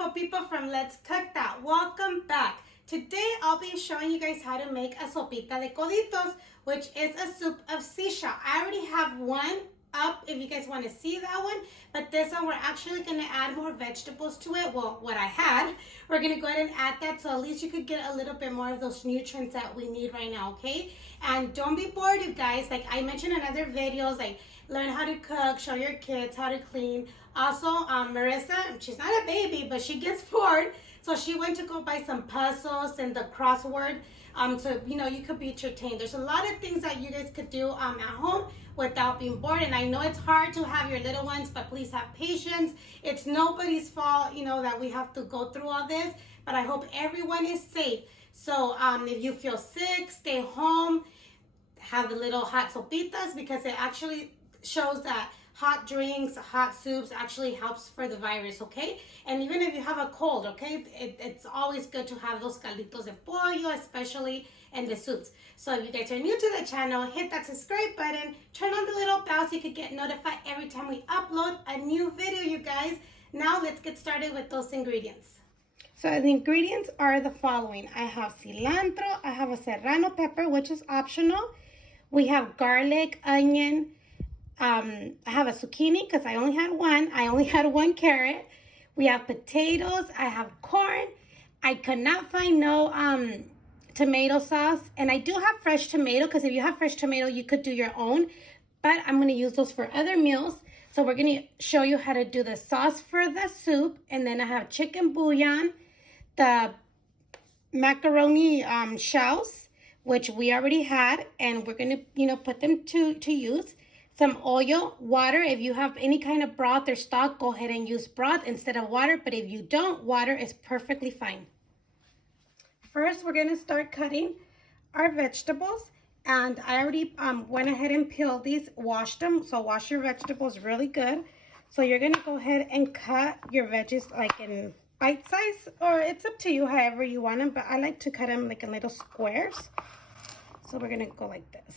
beautiful people from Let's Cook That. Welcome back. Today I'll be showing you guys how to make a sopita de coditos, which is a soup of seashell. I already have one up if you guys want to see that one, but this one we're actually going to add more vegetables to it. Well, what I had, we're going to go ahead and add that so at least you could get a little bit more of those nutrients that we need right now, okay? And don't be bored, you guys. Like I mentioned in other videos, like learn how to cook, show your kids how to clean. Also, Marissa, she's not a baby, but she gets bored, so she went to go buy some puzzles and the crossword, so you could be entertained. There's a lot of things that you guys could do at home without being bored. And I know it's hard to have your little ones, but please have patience. It's nobody's fault, that we have to go through all this. But I hope everyone is safe. So if you feel sick, stay home. Have the little hot sopitas because it actually shows that hot drinks, hot soups actually helps for the virus, okay? And even if you have a cold, okay, it's always good to have those calditos de pollo, especially in the soups. So if you guys are new to the channel, hit that subscribe button, turn on the little bell so you can get notified every time we upload a new video, you guys. Now let's get started with those ingredients. So the ingredients are the following. I have cilantro, I have a serrano pepper, which is optional. We have garlic, onion, I have a zucchini because I only had one. I only had one carrot. We have potatoes. I have corn. I could not find no tomato sauce. And I do have fresh tomato because if you have fresh tomato, you could do your own. But I'm going to use those for other meals. So we're going to show you how to do the sauce for the soup. And then I have chicken bouillon, the macaroni shells, which we already had. And we're going to, put them to use. Some oil, water. If you have any kind of broth or stock, go ahead and use broth instead of water. But if you don't, water is perfectly fine. First, we're going to start cutting our vegetables. And I already went ahead and peeled these, washed them. So wash your vegetables really good. So you're going to go ahead and cut your veggies like in bite size. Or it's up to you however you want them. But I like to cut them like in little squares. So we're going to go like this.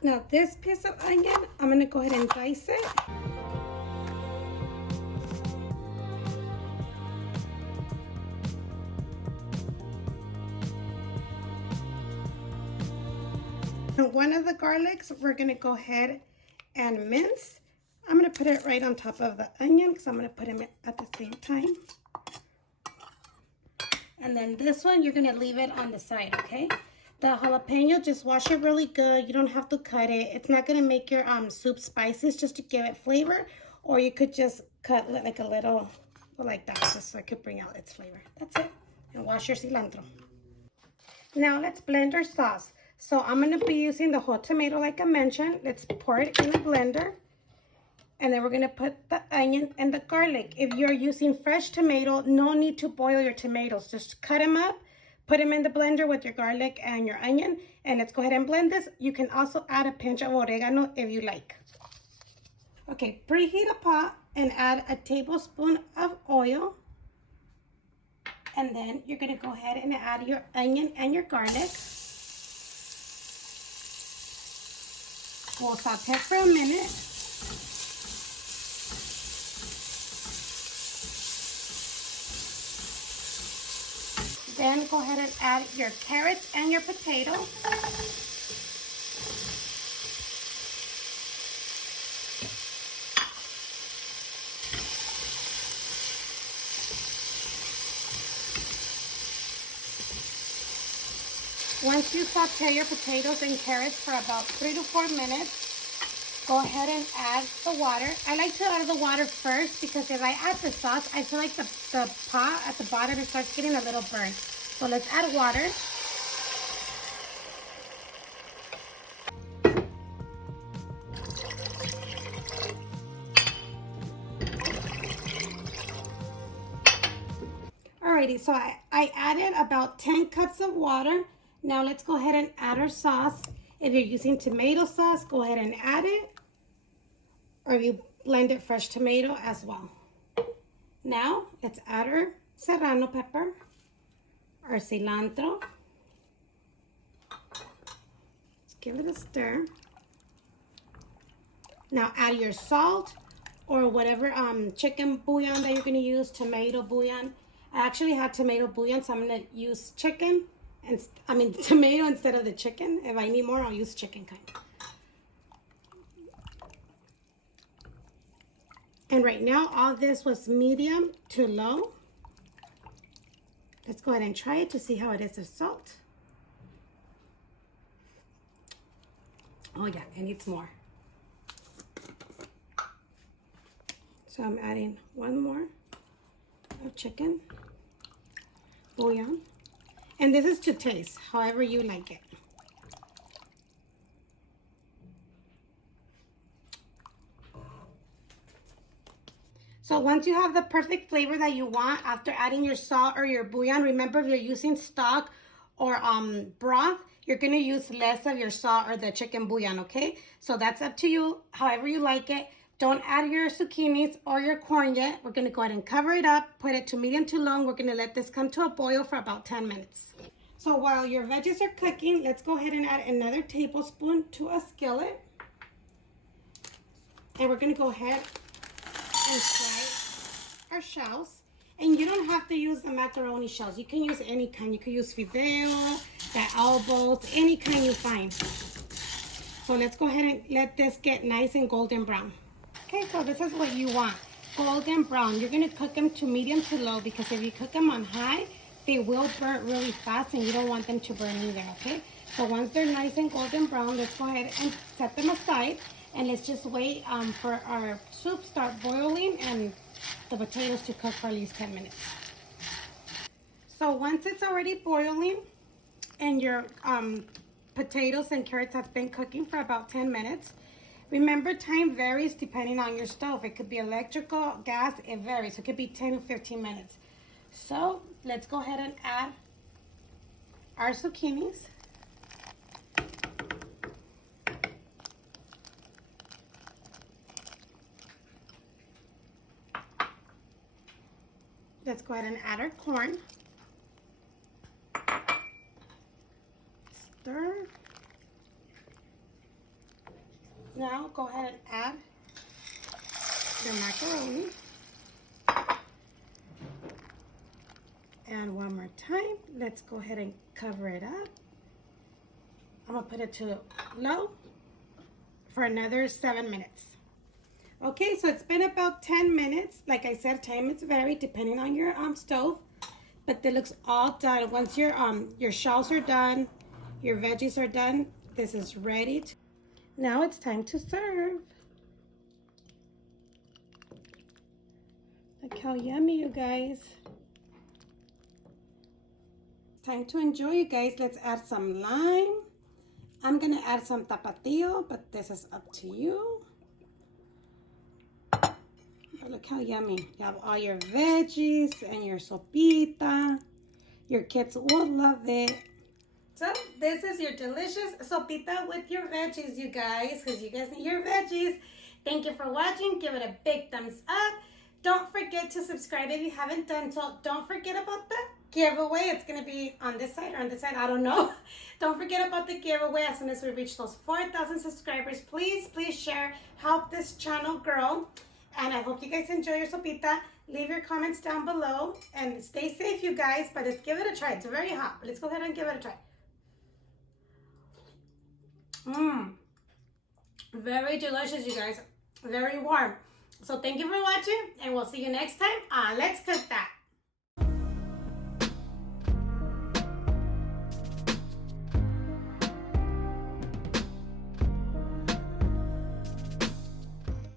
Now this piece of onion, I'm going to go ahead and dice it. And one of the garlics, we're going to go ahead and mince. I'm going to put it right on top of the onion because I'm going to put them at the same time. And then this one, you're going to leave it on the side, okay? The jalapeño, just wash it really good. You don't have to cut it. It's not going to make your soup spicy. It's just to give it flavor. Or you could just cut like a little, like that, just so it could bring out its flavor. That's it. And wash your cilantro. Now let's blend our sauce. So I'm going to be using the whole tomato like I mentioned. Let's pour it in the blender. And then we're going to put the onion and the garlic. If you're using fresh tomato, no need to boil your tomatoes. Just cut them up. Put them in the blender with your garlic and your onion. And let's go ahead and blend this. You can also add a pinch of oregano if you like. Okay, preheat a pot and add a tablespoon of oil. And then you're going to go ahead and add your onion and your garlic. We'll saute for a minute. Then go ahead and add your carrots and your potato. Once you saute your potatoes and carrots for about 3 to 4 minutes, go ahead and add the water. I like to add the water first because if I add the sauce, I feel like the pot at the bottom, it starts getting a little burnt. So let's add water. Alrighty, so I added about 10 cups of water. Now let's go ahead and add our sauce. If you're using tomato sauce, go ahead and add it. Or if you blended fresh tomato as well. Now let's add our serrano pepper, our cilantro. Let's give it a stir. Now add your salt or whatever chicken bouillon that you're going to use, tomato bouillon. I actually had tomato bouillon, so I'm going to use chicken, and tomato instead of the chicken. If I need more, I'll use chicken kind. And right now, all this was medium to low. Let's go ahead and try it to see how it is with salt. Oh yeah, it needs more. So I'm adding one more of chicken bouillon. And this is to taste, however you like it. So once you have the perfect flavor that you want after adding your salt or your bouillon, remember if you're using stock or broth, you're going to use less of your salt or the chicken bouillon, okay? So that's up to you, however you like it. Don't add your zucchinis or your corn yet. We're going to go ahead and cover it up, put it to medium to low. We're going to let this come to a boil for about 10 minutes. So while your veggies are cooking, let's go ahead and add another tablespoon to a skillet. And we're going to go ahead and fry our shells. And you don't have to use the macaroni shells. You can use any kind. You can use fideo, the elbows, any kind you find. So let's go ahead and let this get nice and golden brown. Okay, so this is what you want. Golden brown. You're going to cook them to medium to low because if you cook them on high, they will burn really fast and you don't want them to burn either, okay? So once they're nice and golden brown, let's go ahead and set them aside. And let's just wait for our soup start boiling and the potatoes to cook for at least 10 minutes. So once it's already boiling and your potatoes and carrots have been cooking for about 10 minutes, remember time varies depending on your stove. It could be electrical, gas, it varies. It could be 10 to 15 minutes. So let's go ahead and add our zucchinis. Let's go ahead and add our corn. Stir. Now go ahead and add your macaroni. And one more time, let's go ahead and cover it up. I'm gonna put it to low for another 7 minutes. Okay, so it's been about 10 minutes. Like I said, time is varied depending on your stove, but it looks all done. Once your shells are done, your veggies are done, this is ready. Now it's time to serve. Look how yummy, you guys. Time to enjoy, you guys. Let's add some lime. I'm gonna add some tapatio, but this is up to you. Oh, look how yummy. You have all your veggies and your sopita. Your kids will love it. So this is your delicious sopita with your veggies, you guys, because you guys need your veggies. Thank you for watching. Give it a big thumbs up. Don't forget to subscribe if you haven't done so. Don't forget about the giveaway. It's going to be on this side or on this side. I don't know. Don't forget about the giveaway as soon as we reach those 4,000 subscribers. Please share. Help this channel grow. And I hope you guys enjoy your sopita. Leave your comments down below. And stay safe, you guys. But let's give it a try. It's very hot. But let's go ahead and give it a try. Very delicious, you guys. Very warm. So thank you for watching. And we'll see you next time on Let's Cook That.